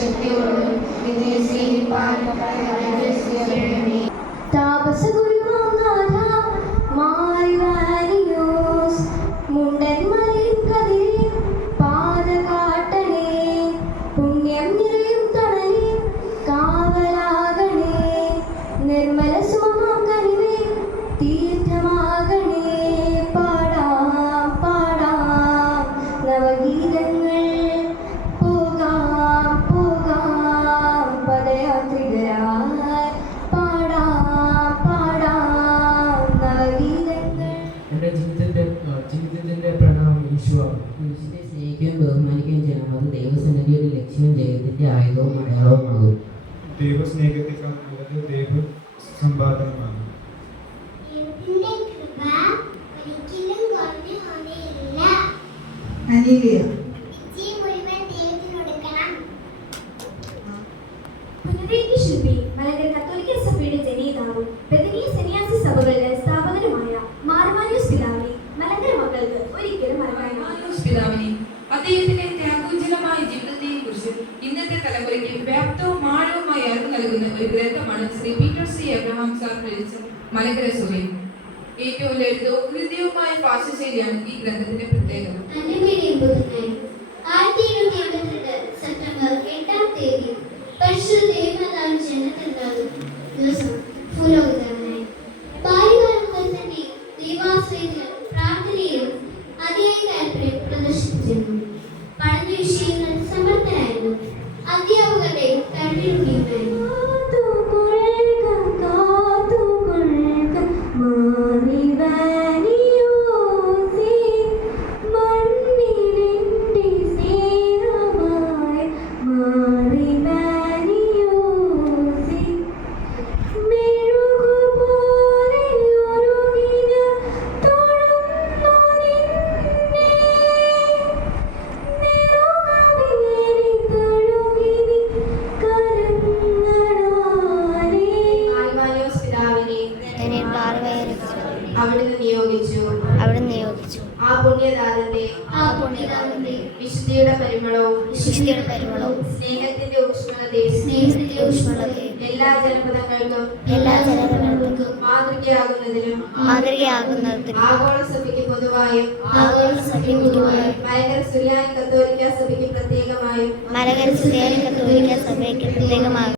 ശക്തിയോടും നിന്നെ സ്നേഹിപ്പാൻ നിർമ്മല സുമമാം കനിവേ തീർത്ഥമാകണേ. പാടാം പാടാം നവഗീതങ്ങൾ, പോകാം പോകാം പദയാത്രികരായി. പാടാം പാടാം നവഗീതങ്ങൾ. എൻ്റെ ജീവിതത്തിൻ്റെ പ്രണാമം ഈശോയാണ്. മനുഷ്യനെ സ്നേഹിക്കുകയും ബഹുമാനിക്കുകയും ചെയ്യണം. അത് ദൈവസന്നിധിയുടെ ലക്ഷ്യവും ജയത്തിൻ്റെ ആയുധവും അടയാളവുമാകും. ദൈവസ്നേഹത്തെക്കാൾ നല്ലത് ദൈവ സമ്പാദനമാണ്. ശില്പി മലങ്കര കത്തോലിക്ക സഭയുടെ ജനയിതാവും ബദനീയ സന്യാസി സഭകളുടെ സ്ഥാപകനുമായ മാർമാനിയോസ് പിതാവിനെ മലങ്കര മക്കൾക്ക് ഒരിക്കലും മാർമാനിയോസ് പിതാവിനെ അദ്ദേഹത്തിന്റെ ത്യാഗോജ്വലമായ ജീവിതത്തെയും കുറിച്ച് ഇന്നത്തെ തലമുറയ്ക്ക് വ്യാപ്തവും ആഴവുമായി അറിവ് നൽകുന്ന ഒരു ഗ്രന്ഥമാണ് Shri Peter C Abraham sir രചിച്ച മലങ്കര സുവയും. ഏറ്റവും ലളിതവും ഹൃദയവുമായ ഭാഷശൈലിയാണ് ഈ ഗ്രന്ഥത്തിന്റെ പ്രത്യേകത. സെപ്റ്റംബർ 8-ാം തീയതി പരിശുദ്ധ ദേവമാതാവിന്റെ ജന്മദിനത്തിനാകും ദിവസം ഭൂലോകത്തിനായി ബാല്യകാലം മുതൽ തന്നെ ദൈവാശ്രയത്തിലും പ്രാർത്ഥനയിലും അതിയായ താല്പര്യം പ്രദർശിപ്പിച്ചിരുന്നു. പഠന വിഷയങ്ങളിൽ സമർത്ഥനായിരുന്നു. അധ്യാപകരുടെ കരുണിയുണ്ടായിരുന്നു. അവിടുന്ന് നിയോഗിച്ചു. ആ പുണ്യദാതന്റെ വിശുദ്ധിയുടെ പരിമളവും സ്നേഹത്തിന്റെ ഊഷ്മളതയും എല്ലാ ജനപദങ്ങൾക്കും മാതൃകയാകുന്നതിനും ആഗോള സഭയ്ക്ക് പൊതുവായും മലങ്കര സുറിയാനി കത്തോലിക്ക സഭയ്ക്ക് പ്രത്യേകമായും